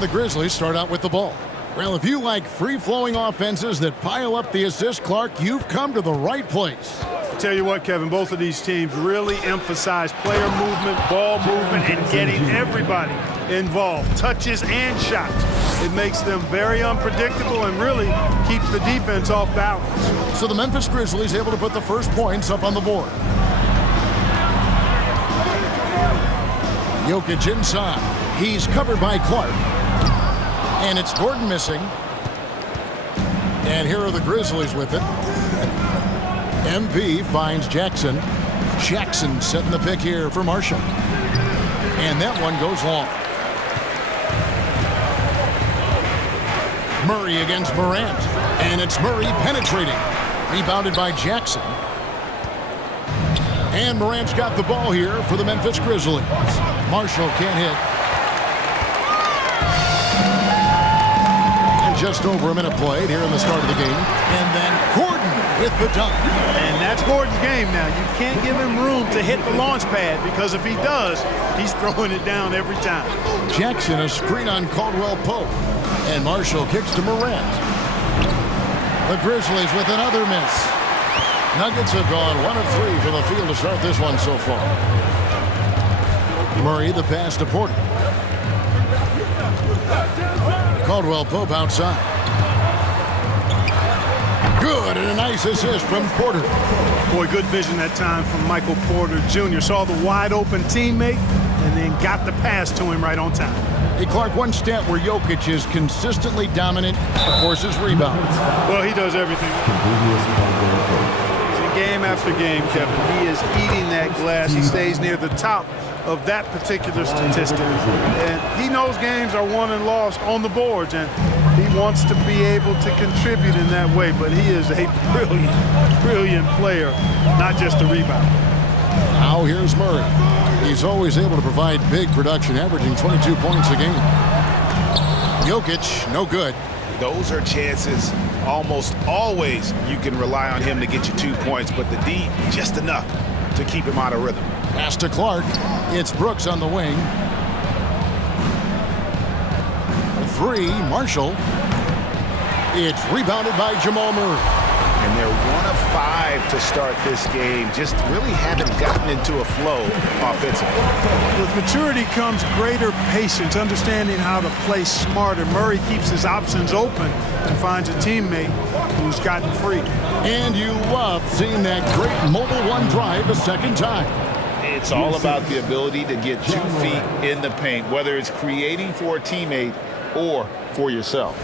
And the Grizzlies start out with the ball. Well, if you like free-flowing offenses that pile up the assist, Clark, you've come to the right place. Tell you what, Kevin, both of these teams really emphasize player movement, ball movement, and getting everybody involved, touches and shots. It makes them very unpredictable and really keeps the defense off balance. So the Memphis Grizzlies able to put the first points up on the board. Jokic inside. He's covered by Clark. And it's Gordon missing. And here are the Grizzlies with it. MP finds Jackson. Jackson setting the pick here for Marshall. And that one goes long. Murray against Morant. And it's Murray penetrating. Rebounded by Jackson. And Morant's got the ball here for the Memphis Grizzlies. Marshall can't hit. And just over a minute played here in the start of the game. And then Gordon with the dunk. And that's Gordon's game now. You can't give him room to hit the launch pad because if he does, he's throwing it down every time. Jackson a screen on Caldwell Pope. And Marshall kicks to Morant. The Grizzlies with another miss. Nuggets have gone 1 of 3 from the field to start this one so far. Murray the pass to Porter. Caldwell Pope outside. Good, and a nice assist from Porter. Boy, good vision that time from Michael Porter Jr. Saw the wide open teammate and then got the pass to him right on time. Hey, Clark, one stat where Jokic is consistently dominant, of course, is rebounds. Well, he does everything. Game after game, Kevin, he is eating that glass. He stays near the top of that particular statistic. And he knows games are won and lost on the boards, and he wants to be able to contribute in that way. But he is a brilliant, brilliant player, not just a rebounder. Now here's Murray. He's always able to provide big production, averaging 22 points a game. Jokic, no good. Those are chances. Almost always you can rely on him to get you 2 points, but the D, just enough to keep him out of rhythm. Pass to Clark. It's Brooks on the wing. A 3, Marshall. It's rebounded by Jamal Murray. And they're 1 of 5 to start this game. Just really haven't gotten into a flow offensively. With maturity comes greater patience, understanding how to play smarter. Murray keeps his options open and finds a teammate who's gotten free. And you love seeing that great mobile one drive a second time. It's all about the ability to get 2 feet in the paint, whether it's creating for a teammate or for yourself.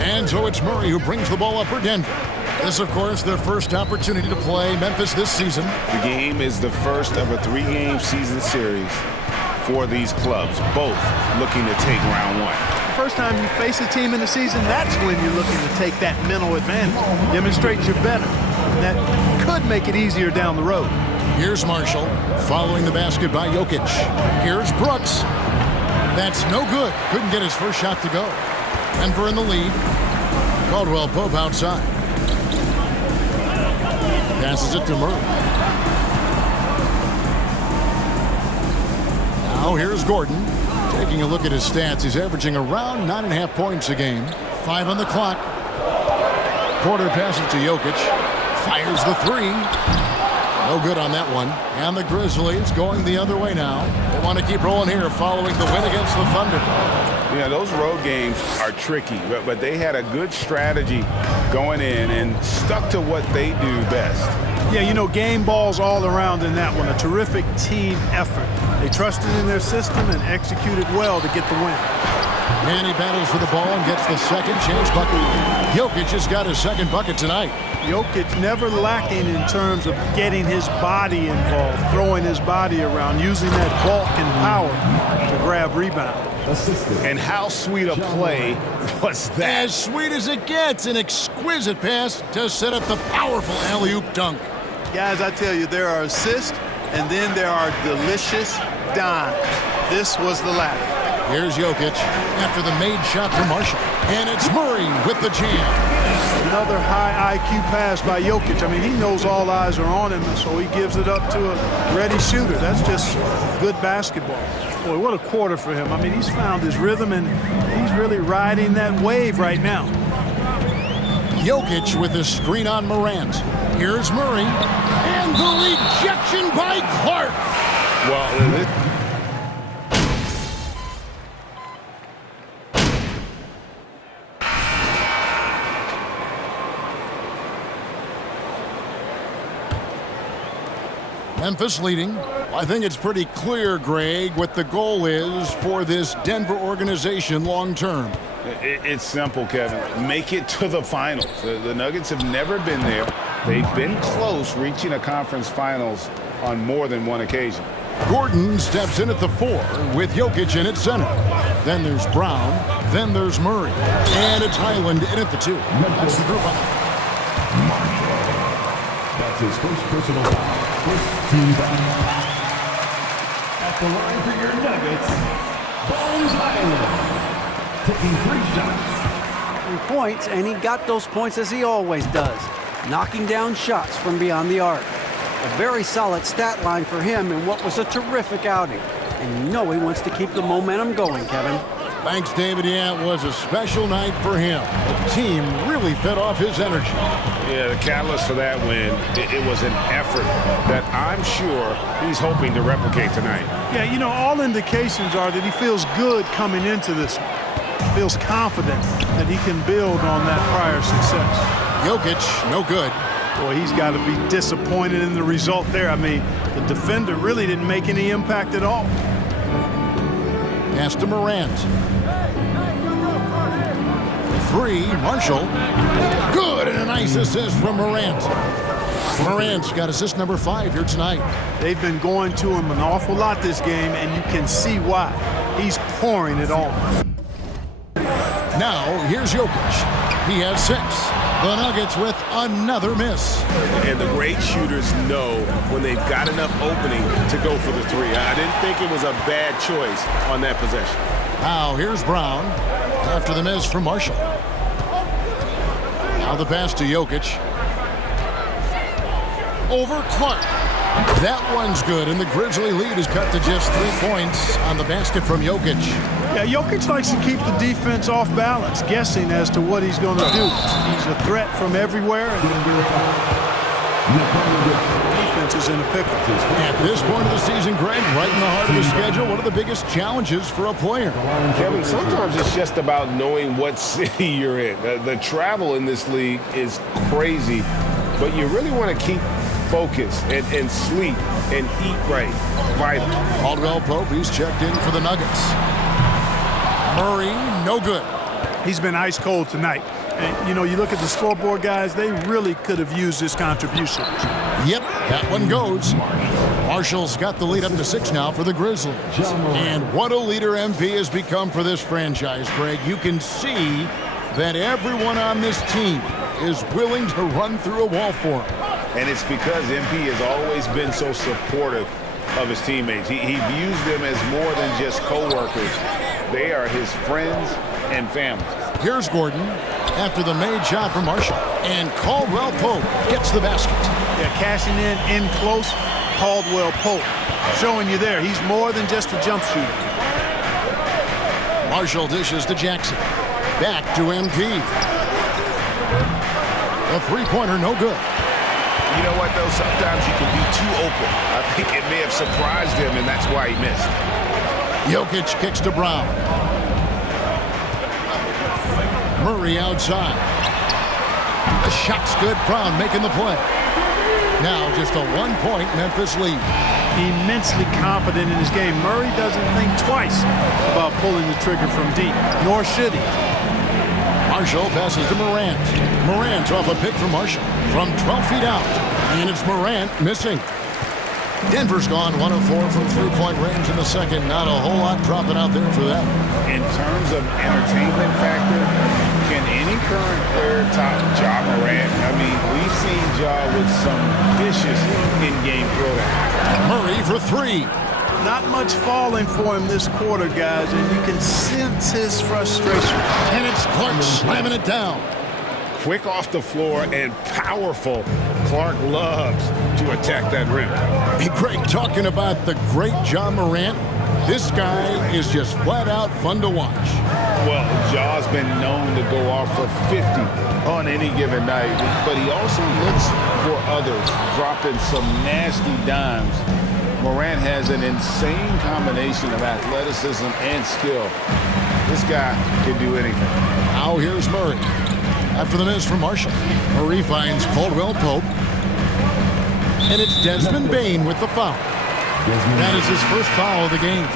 And so it's Murray who brings the ball up for Denver. This, of course, their first opportunity to play Memphis this season. The game is the first of a 3-game season series for these clubs, both looking to take round 1. The first time you face a team in the season, that's when you're looking to take that mental advantage. Demonstrate you're better. That could make it easier down the road. Here's Marshall following the basket by Jokic. Here's Brooks. That's no good. Couldn't get his first shot to go. Denver in the lead. Caldwell Pope outside. Passes it to Murray. Now here's Gordon. Taking a look at his stats, he's averaging around 9.5 points a game. 5 on the clock. Porter passes to Jokic. Fires the 3. No good on that one. And the Grizzlies going the other way now. They want to keep rolling here following the win against the Thunder. Yeah, those road games are tricky, but they had a good strategy going in and stuck to what they do best. Yeah, you know, game balls all around in that one. A terrific team effort. They trusted in their system and executed well to get the win. And he battles for the ball and gets the second chance bucket. Jokic has got his second bucket tonight. Jokic never lacking in terms of getting his body involved, throwing his body around, using that bulk and power to grab rebound. And how sweet a play was that? As sweet as it gets, an exquisite pass to set up the powerful alley-oop dunk. Guys, I tell you, there are assists, and then there are delicious dimes. This was the latter. Here's Jokic after the made shot from Marshall. And it's Murray with the jam. Another high IQ pass by Jokic. I mean, he knows all eyes are on him, and so he gives it up to a ready shooter. That's just good basketball. Boy, what a quarter for him. I mean, he's found his rhythm, and he's really riding that wave right now. Jokic with his screen on Morant. Here's Murray. And the rejection by Clark. Well, Memphis leading. I think it's pretty clear, Greg, what the goal is for this Denver organization long term. It's simple, Kevin. Make it to the finals. The Nuggets have never been there. They've been close reaching a conference finals on more than one occasion. Gordon steps in at the 4 with Jokic in at center. Then there's Brown. Then there's Murray. And it's Highland in at the 2. That's the group. That's his first personal foul. First team foul. At the line for your Nuggets, Bones Highland. Taking 3 shots. Points, and he got those points as he always does, knocking down shots from beyond the arc. A very solid stat line for him in what was a terrific outing. And you know he wants to keep the momentum going, Kevin. Thanks, David. Yeah, it was a special night for him. The team really fed off his energy. Yeah, the catalyst for that win, it was an effort that I'm sure he's hoping to replicate tonight. Yeah, you know, all indications are that he feels good coming into this. Feels confident that he can build on that prior success. Jokic, no good. Boy, he's got to be disappointed in the result there. I mean, the defender really didn't make any impact at all. Pass to Morant. 3, Marshall. Good, and a nice assist from Morant. Morant's got assist number 5 here tonight. They've been going to him an awful lot this game, and you can see why. He's pouring it on. Now, here's Jokic. He has 6. The Nuggets with another miss. And the great shooters know when they've got enough opening to go for the 3. I didn't think it was a bad choice on that possession. Now, here's Brown after the miss from Marshall. Now the pass to Jokic. Over Clark. That one's good, and the Grizzly lead is cut to just 3 points on the basket from Jokic. Yeah, Jokic likes to keep the defense off balance, guessing as to what he's going to do. He's a threat from everywhere, and the defense is in a pickle. At this point of the season, Greg, right in the heart of the schedule, one of the biggest challenges for a player. Kevin, sometimes it's just about knowing what city you're in. The travel in this league is crazy, but you really want to keep focus and sleep and eat right. Vital. Caldwell Pope, he's checked in for the Nuggets. Murray, no good. He's been ice cold tonight. And, you know, you look at the scoreboard, guys, they really could have used his contribution. Yep, that one goes. Marshall's got the lead up to 6 now for the Grizzlies. And what a leader MP has become for this franchise, Greg. You can see that everyone on this team is willing to run through a wall for him. And it's because MP has always been so supportive of his teammates. He views them as more than just co-workers. They are his friends and family. Here's Gordon after the made shot from Marshall. And Caldwell Pope gets the basket. Yeah, cashing in close, Caldwell Pope. Showing you there, he's more than just a jump shooter. Marshall dishes to Jackson. Back to MP. The three-pointer, no good. You know what, though? Sometimes you can be too open. I think it may have surprised him, and that's why he missed. Jokic kicks to Brown. Murray outside. The shot's good. Brown making the play. Now just a 1-point Memphis lead. Immensely confident in his game. Murray doesn't think twice about pulling the trigger from deep, nor should he. Marshall passes to Morant. Morant off a pick from Marshall from 12 feet out. And it's Morant missing. Denver's gone 1 of 4 from three-point range in the second. Not a whole lot dropping out there for them. In terms of entertainment factor, can any current player top Ja Morant? I mean, we've seen Ja with some vicious in-game throwdown. Murray for 3. Not much falling for him this quarter, guys, and you can sense his frustration. And it's Clark slamming it down. Quick off the floor and powerful. Clark loves to attack that rim. Hey, Greg, talking about the great John Morant, this guy is just flat out fun to watch. Well, Jaw's been known to go off for 50 on any given night, but he also looks for others, dropping some nasty dimes. Morant has an insane combination of athleticism and skill. This guy can do anything. Now here's Murray. After the miss from Marshall, Murray finds Caldwell Pope. And it's Desmond Bane with the foul. That is his first foul of the game.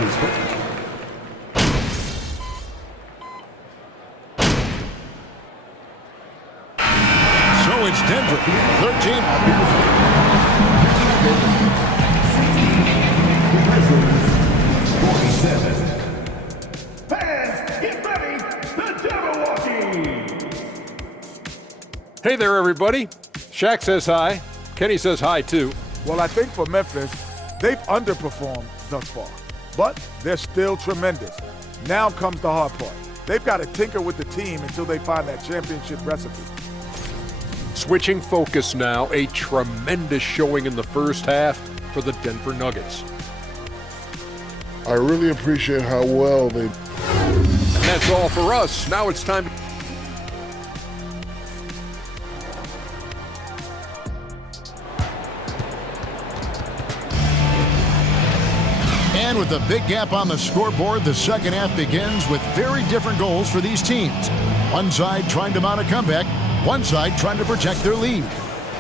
So it's Denver, 47. Fans, get ready. The Jabberwocky. Hey there, everybody. Shaq says hi. Kenny says hi, too. Well, I think for Memphis, they've underperformed thus far, but they're still tremendous. Now comes the hard part. They've got to tinker with the team until they find that championship recipe. Switching focus now, a tremendous showing in the first half for the Denver Nuggets. I really appreciate how well they... And that's all for us. Now it's time to... And with a big gap on the scoreboard, the second half begins with very different goals for these teams. One side trying to mount a comeback, one side trying to protect their lead.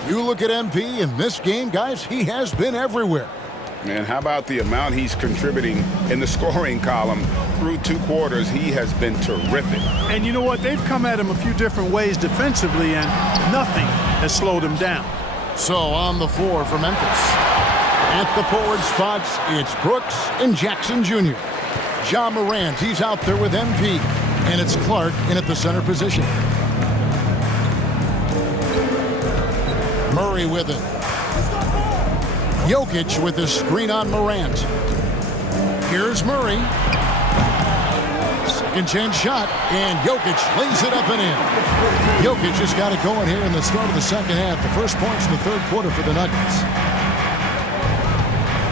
You look at MP in this game, guys, he has been everywhere. Man, how about the amount he's contributing in the scoring column? Through 2 quarters, he has been terrific. And you know what? They've come at him a few different ways defensively, and nothing has slowed him down. So on the floor for Memphis. At the forward spots, it's Brooks and Jackson Jr. John Morant, he's out there with MP. And it's Clark in at the center position. Murray with it. Jokic with the screen on Morant. Here's Murray. Second chance shot, and Jokic lays it up and in. Jokic just got it going here in the start of the second half. The first points in the third quarter for the Nuggets.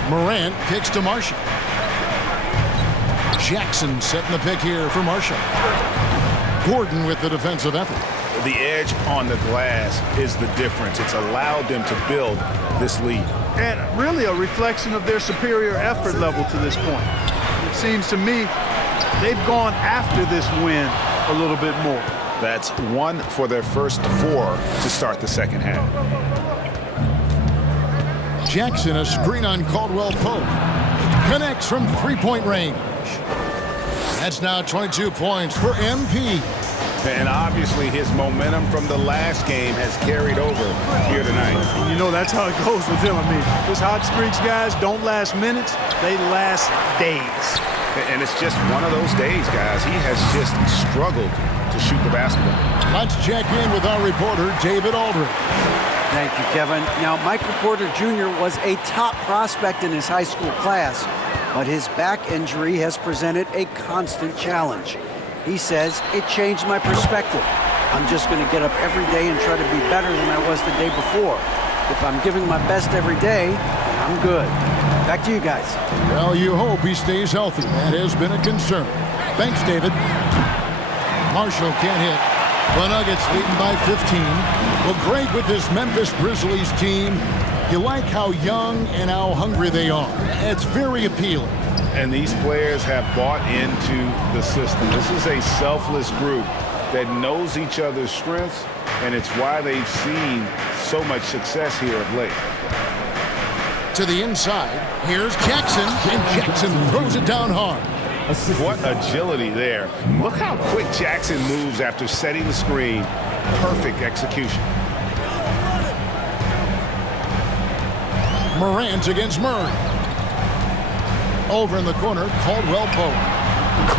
Morant kicks to Marshall. Jackson setting the pick here for Marshall. Gordon with the defensive effort. The edge on the glass is the difference. It's allowed them to build this lead. And really a reflection of their superior effort level to this point. It seems to me they've gone after this win a little bit more. That's 1 for their first 4 to start the second half. Jackson, a screen on Caldwell Pope. Connects from three-point range. That's now 22 points for MP. And obviously his momentum from the last game has carried over here tonight. And you know that's how it goes with him. I mean, his hot streaks, guys, don't last minutes. They last days. And it's just one of those days, guys. He has just struggled to shoot the basketball. Let's check in with our reporter, David Aldridge. Thank you, Kevin. Now, Michael Porter Jr. was a top prospect in his high school class, but his back injury has presented a constant challenge. He says, it changed my perspective. I'm just going to get up every day and try to be better than I was the day before. If I'm giving my best every day, then I'm good. Back to you guys. Well, you hope he stays healthy. That has been a concern. Thanks, David. Marshall can't hit. The Nuggets leading by 15. Well, great with this Memphis Grizzlies team. You like how young and how hungry they are. It's very appealing. And these players have bought into the system. This is a selfless group that knows each other's strengths, and it's why they've seen so much success here of late. To the inside, here's Jackson, and Jackson throws it down hard. What agility there. Look how quick Jackson moves after setting the screen. Perfect execution. Morant against Murray. Over in the corner, Caldwell Pope.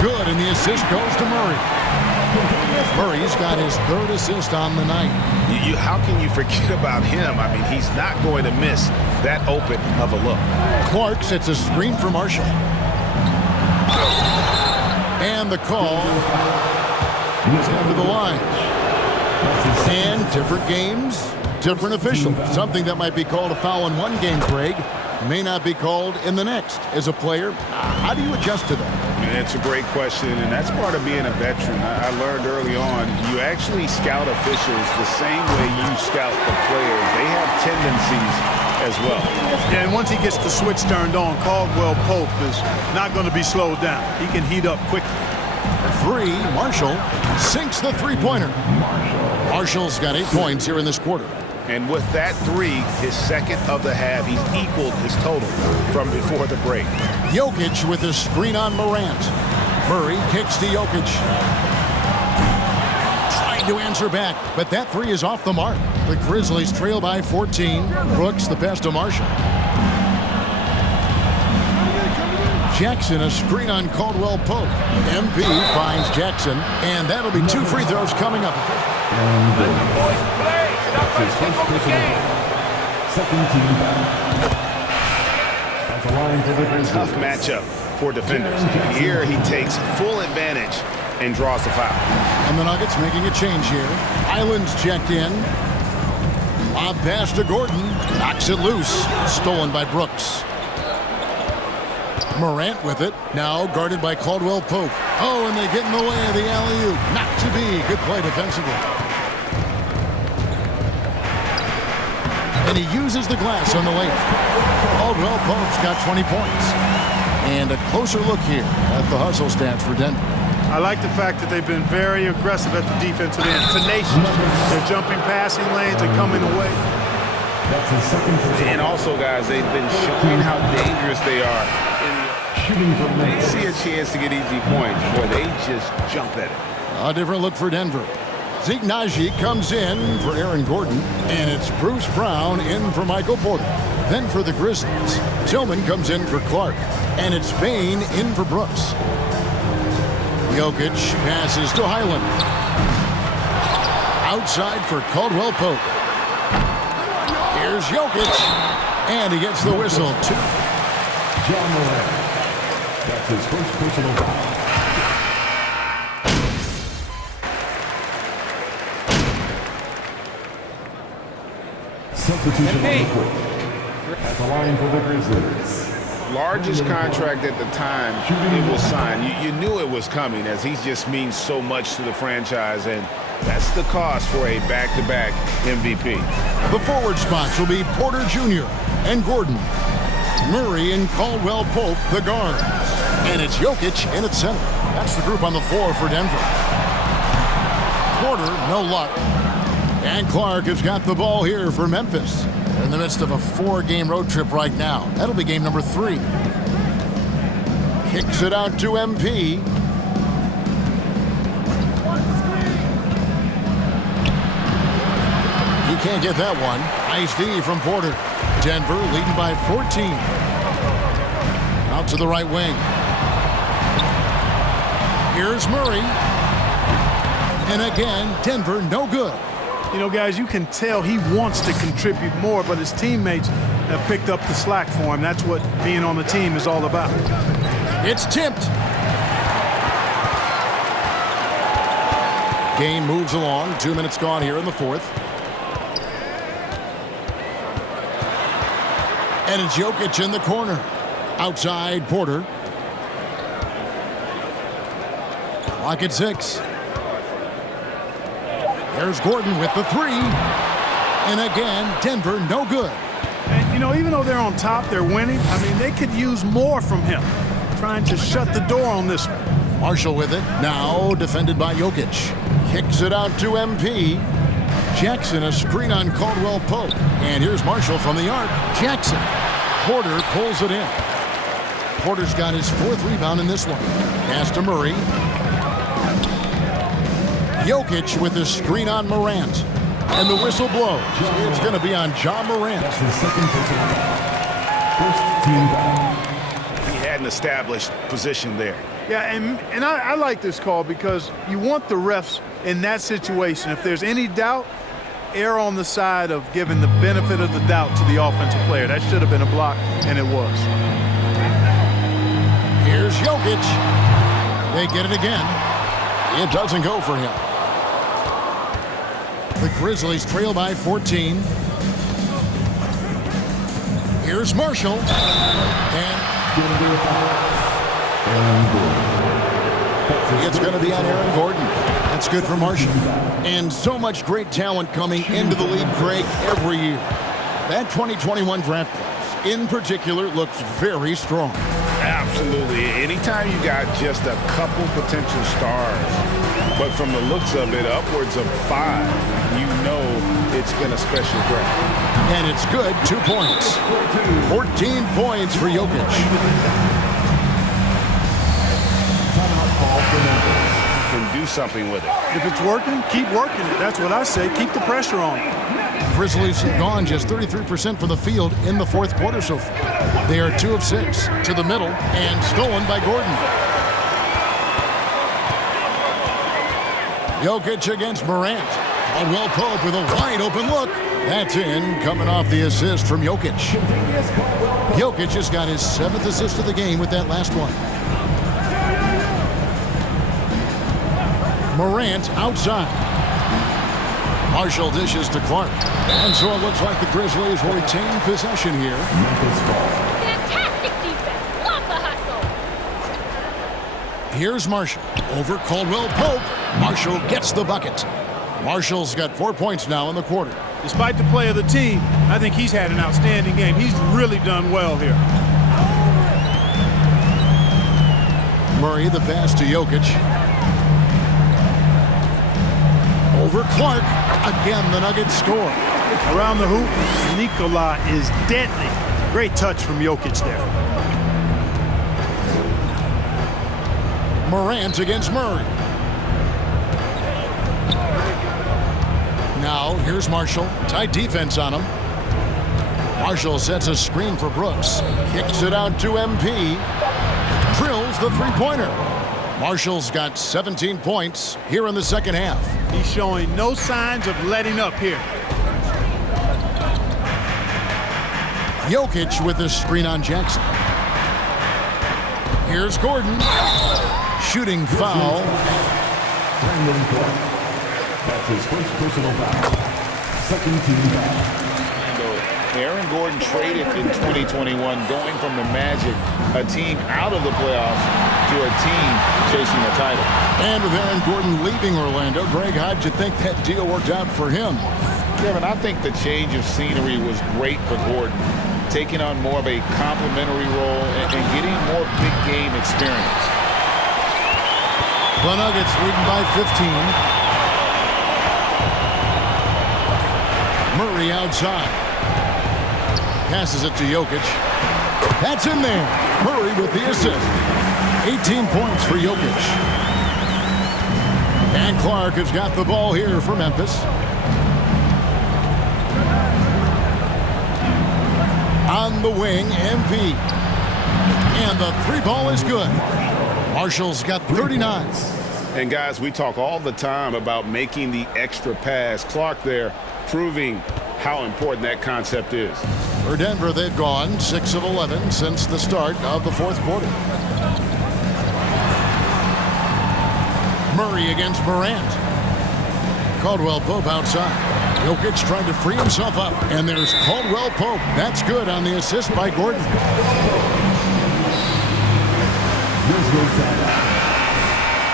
Good, and the assist goes to Murray. Murray's got his 3rd assist on the night. How can you forget about him? I mean, he's not going to miss that open of a look. Clark sets a screen for Marshall. And the call is into the line. And different games, different officials. Something that might be called a foul in one game, Greg, may not be called in the next. As a player, how do you adjust to that? It's a great question, and that's part of being a veteran. I learned early on, you actually scout officials the same way you scout the players. They have tendencies as well. Yeah, and once he gets the switch turned on, Caldwell Pope is not going to be slowed down. He can heat up quickly. For 3, Marshall sinks the three-pointer. Marshall's got 8 points here in this quarter. And with that 3, his 2nd of the half, he's equaled his total from before the break. Jokic with a screen on Morant. Murray kicks to Jokic. Trying to answer back, but that 3 is off the mark. The Grizzlies trail by 14. Brooks the pass to Marshall. Jackson a screen on Caldwell Pope. MP finds Jackson, and that'll be 2 free throws coming up. His first personal second team foul. At the line for the Grizzlies. Tough matchup for defenders. Here he takes full advantage and draws the foul. And the Nuggets making a change here. Island's checked in. Lob pass to Gordon. Knocks it loose. Stolen by Brooks. Morant with it. Now guarded by Caldwell Pope. Oh, and they get in the way of the alley-oop. Not to be. Good play defensively. And he uses the glass on the layup. Caldwell Pope's got 20 points. And a closer look here at the hustle stats for Denver. I like the fact that they've been very aggressive at the defensive end. Tenacious. They're jumping passing lanes and coming away. That's his second personal. And also, guys, they've been showing how dangerous they are. Shooting from They see a chance to get easy points, boy, they just jump at it. A different look for Denver. Zeke Naji comes in for Aaron Gordon, and it's Bruce Brown in for Michael Porter. Then for the Grizzlies, Tillman comes in for Clark, and it's Bain in for Brooks. Jokic passes to Highland. Outside for Caldwell Pope. Here's Jokic, and he gets the whistle. 2. John Morant. That's his first personal foul. Substitution on the court. At the line for the Grizzlies. Largest contract at the time it was signed. You knew it was coming, as he just means so much to the franchise, and that's the cost for a back-to-back MVP. The forward spots will be Porter Jr. and Gordon. Murray and Caldwell Pope, the guards. And it's Jokic in at center. That's the group on the floor for Denver. Porter, no luck. And Clark has got the ball here for Memphis. They're in the midst of a 4-game road trip right now. That'll be game number 3. Kicks it out to MP. He can't get that one. Nice D from Porter. Denver leading by 14. Out to the right wing. Here's Murray. And again, Denver no good. You know, guys, you can tell he wants to contribute more, but his teammates have picked up the slack for him. That's what being on the team is all about. It's tipped. Game moves along. 2 minutes gone here in the 4th. And it's Jokic in the corner. Outside, Porter. Clock at 6. There's Gordon with the 3. And again, Denver no good. And, you know, even though they're on top, they're winning. I mean, they could use more from him. Trying to shut the door on this one. Marshall with it. Now defended by Jokic. Kicks it out to MP. Jackson a screen on Caldwell Pope. And here's Marshall from the arc. Jackson. Porter pulls it in. Porter's got his 4th rebound in this one. Pass to Murray. Jokic with the screen on Morant. And the whistle blows. It's going to be on John Morant. That's his second personal foul. First team foul. He had an established position there. Yeah, and I like this call because you want the refs in that situation, if there's any doubt, err on the side of giving the benefit of the doubt to the offensive player. That should have been a block, and it was. Here's Jokic. They get it again. It doesn't go for him. The Grizzlies trail by 14. Here's Marshall. And it's going to be on Aaron Gordon. That's good for Marshall. And so much great talent coming into the league, Craig, every year. That 2021 draft class, in particular, looks very strong. Absolutely. Anytime you got just a couple potential stars, but from the looks of it, upwards of 5, you know it's been a special draft. And it's good, 2 points. 14 points for Jokic. Can do something with it. If it's working, keep working it. That's what I say. Keep the pressure on. Grizzlies have gone just 33% from the field in the fourth quarter so far. They are 2 of 6 to the middle and stolen by Gordon. Jokic against Morant. Caldwell Pope with a wide open look. That's in, coming off the assist from Jokic. Jokic just got his 7th assist of the game with that last one. Morant outside. Marshall dishes to Clark. And so it looks like the Grizzlies will retain possession here. Fantastic defense. Love the hustle. Here's Marshall over Caldwell Pope. Marshall gets the bucket. Marshall's got 4 points now in the quarter. Despite the play of the team, I think he's had an outstanding game. He's really done well here. Murray, the pass to Jokic. Over Clark. Again, the Nuggets score. Around the hoop, Nikola is deadly. Great touch from Jokic there. Morant against Murray. Now, here's Marshall. Tight defense on him. Marshall sets a screen for Brooks. Kicks it out to MP. Drills the three-pointer. Marshall's got 17 points here in the second half. He's showing no signs of letting up here. Jokic with the screen on Jackson. Here's Gordon. Shooting foul. Brandon Clark. That's his first personal foul. Second team foul. Aaron Gordon traded in 2021, going from the Magic, a team out of the playoffs, to a team chasing a title. And with Aaron Gordon leaving Orlando, Greg, how'd you think that deal worked out for him? Kevin, I think the change of scenery was great for Gordon, taking on more of a complimentary role and getting more big game experience. The Nuggets leading by 15. Murray outside. Passes it to Jokic. That's in there. Murray with the assist. 18 points for Jokic. And Clark has got the ball here for Memphis. On the wing, MP. And the three ball is good. Marshall's got 39. And guys, we talk all the time about making the extra pass. Clark there proving how important that concept is. For Denver, they've gone 6 of 11 since the start of the fourth quarter. Murray against Morant. Caldwell Pope outside. Jokic trying to free himself up. And there's Caldwell Pope. That's good on the assist by Gordon.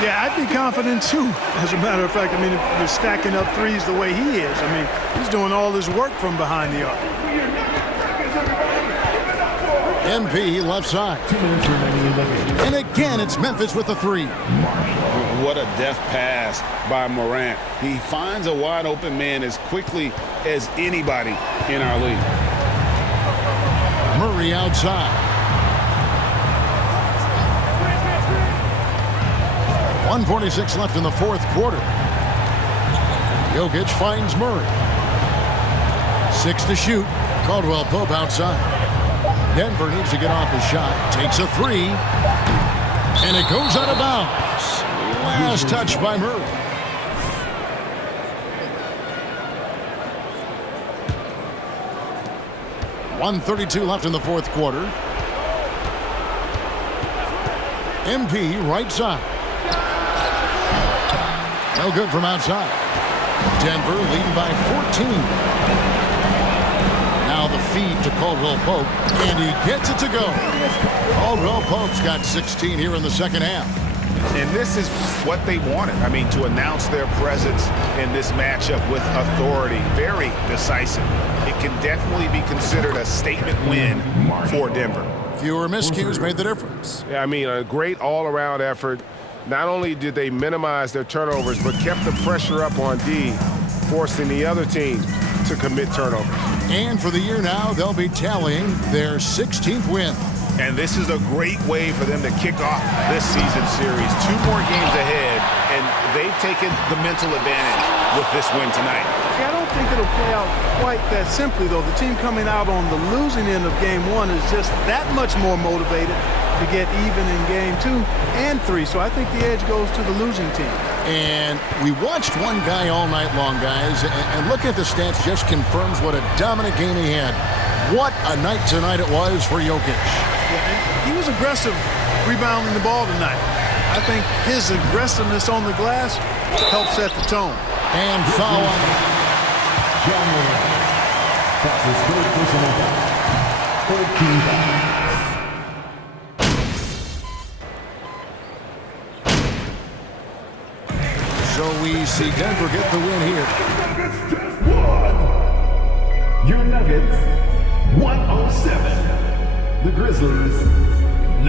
Yeah, I'd be confident too. As a matter of fact, I mean, if you're stacking up threes the way he is, I mean, he's doing all his work from behind the arc. MP left side. 2 minutes remaining in the game. And again, it's Memphis with the three. What a deft pass by Morant. He finds a wide open man as quickly as anybody in our league. Murray outside. 1:46 left in the fourth quarter. Jokic finds Murray. 6 to shoot. Caldwell Pope outside. Denver needs to get off his shot. Takes a three. And it goes out of bounds. Last touch by Murray. 1:32 left in the fourth quarter. MP right side. No good from outside. Denver leading by 14. Now the feed to Caldwell Pope, and he gets it to go. Caldwell Pope's got 16 here in the second half. And this is what they wanted. I mean, to announce their presence in this matchup with authority. Very decisive. It can definitely be considered a statement win for Denver. Fewer miscues made the difference. Yeah, I mean, a great all-around effort. Not only did they minimize their turnovers, but kept the pressure up on D, forcing the other team to commit turnovers. And for the year now, they'll be tallying their 16th win. And this is a great way for them to kick off this season series. 2 more games ahead, and they've taken the mental advantage with this win tonight. I don't think it'll play out quite that simply, though. The team coming out on the losing end of game 1 is just that much more motivated to get even in game 2 and 3. So I think the edge goes to the losing team. And we watched one guy all night long, guys, and look at the stats just confirms what a dominant game he had. What a night tonight it was for Jokic. Yeah, he was aggressive rebounding the ball tonight. I think his aggressiveness on the glass helped set the tone. And foul on John Moran. That's his third personal foul. 14 fouls. So we see Denver get the win here. Nuggets just won. Your Nuggets 107. The Grizzlies